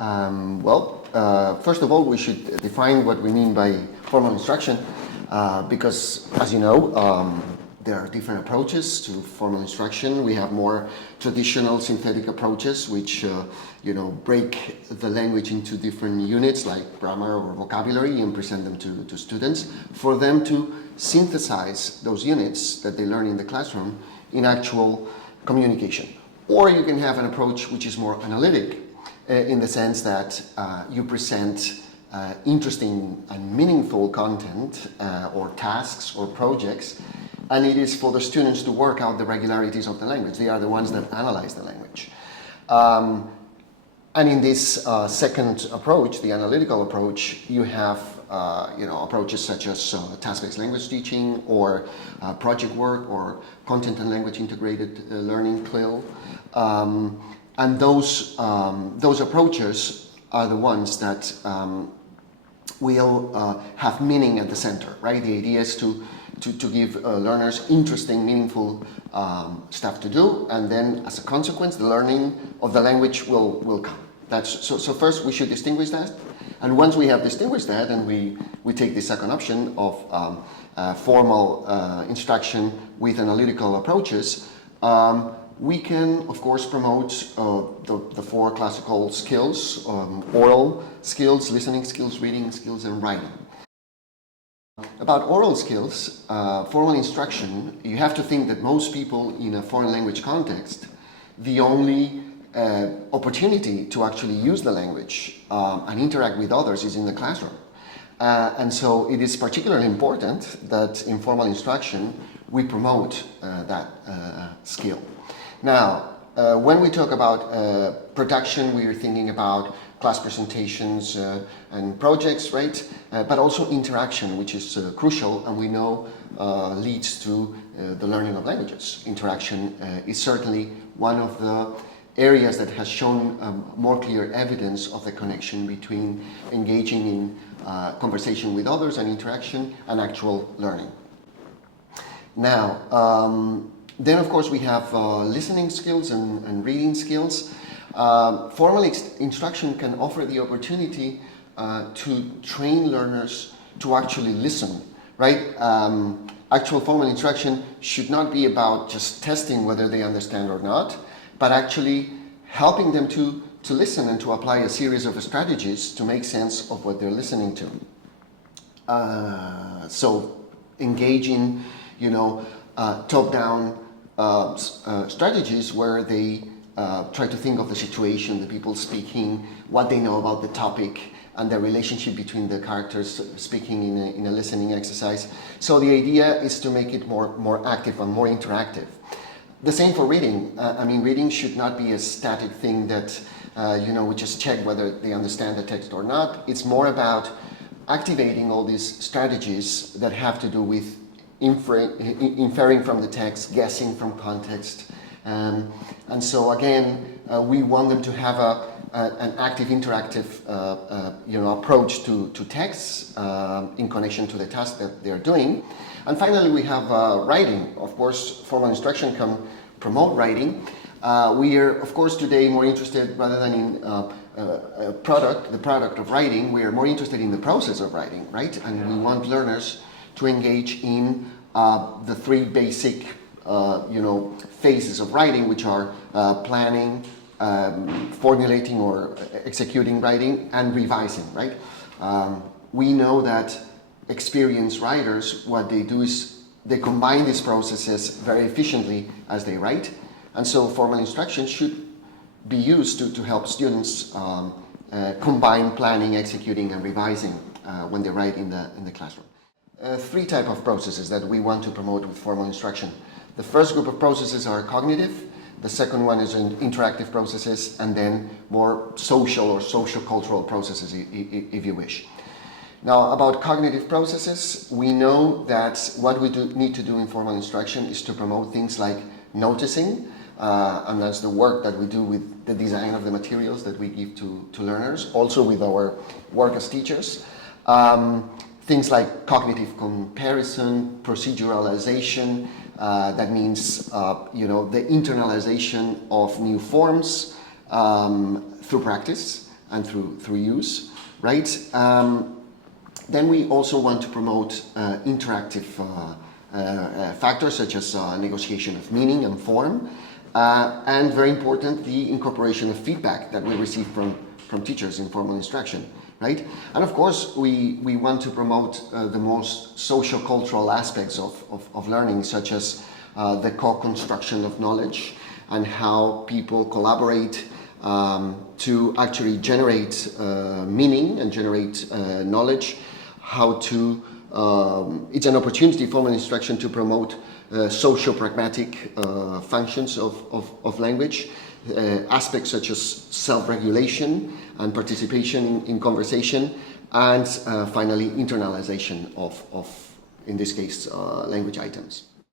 First of all, we should define what we mean by formal instruction, because, as you know, there are different approaches to formal instruction. We have more traditional synthetic approaches, which break the language into different units like grammar or vocabulary and present them to students for them to synthesize those units that they learn in the classroom in actual communication. Or you can have an approach which is more analytic, in the sense that you present interesting and meaningful content or tasks or projects, and it is for the students to work out the regularities of the language. They are the ones that analyze the language. And in this second approach, the analytical approach, you have approaches such as task-based language teaching or project work or content and language integrated learning, CLIL. And those approaches are the ones that will have meaning at the center, right? The idea is to give learners interesting, meaningful stuff to do, and then as a consequence, the learning of the language will come. So first we should distinguish that, and once we have distinguished that, and we take the second option of formal instruction with analytical approaches, we can, of course, promote the four classical skills: oral skills, listening skills, reading skills, and writing. About oral skills, formal instruction, you have to think that most people in a foreign language context, the only opportunity to actually use the language and interact with others is in the classroom. And so it is particularly important that in formal instruction we promote that skill. Now, when we talk about production, we are thinking about class presentations and projects, right? But also interaction, which is crucial, and we know leads to the learning of languages. Interaction is certainly one of the areas that has shown more clear evidence of the connection between engaging in conversation with others and interaction and actual learning. Now, then of course we have listening skills and reading skills. Formal instruction can offer the opportunity to train learners to actually listen, right? Actual formal instruction should not be about just testing whether they understand or not, but actually helping them to listen and to apply a series of strategies to make sense of what they're listening to. So engage in, top-down strategies where they try to think of the situation, the people speaking, what they know about the topic, and the relationship between the characters speaking in a listening exercise. So the idea is to make it more active and more interactive. The same for reading. Reading should not be a static thing that we just check whether they understand the text or not. It's more about activating all these strategies that have to do with inferring from the text, guessing from context. And so again, we want them to have an active, interactive approach to texts in connection to the task that they're doing. And finally, we have writing. Of course, formal instruction can promote writing. We are, of course, today more interested, rather than in the product of writing, we are more interested in the process of writing, right? And we want learners to engage in the three basic phases of writing, which are planning, formulating or executing writing, and revising, right? We know that experienced writers, what they do is they combine these processes very efficiently as they write, and so formal instruction should be used to help students combine planning, executing, and revising when they write in the classroom. Three types of processes that we want to promote with formal instruction. The first group of processes are cognitive, the second one is interactive processes, and then more social or social-cultural processes, if you wish. Now, about cognitive processes, we know that what we need to do in formal instruction is to promote things like noticing, and that's the work that we do with the design of the materials that we give to learners, also with our work as teachers. Things like cognitive comparison, proceduralization, that means the internalization of new forms through practice, and through use, right? Then we also want to promote interactive factors such as negotiation of meaning and form, and very important, the incorporation of feedback that we receive from teachers in formal instruction, right? And of course, we want to promote the most socio-cultural aspects of learning, such as the co-construction of knowledge and how people collaborate to actually generate meaning and generate knowledge, how to, it's an opportunity, formal instruction, to promote socio-pragmatic functions of language, aspects such as self-regulation and participation in conversation, and finally internalization of in this case, language items.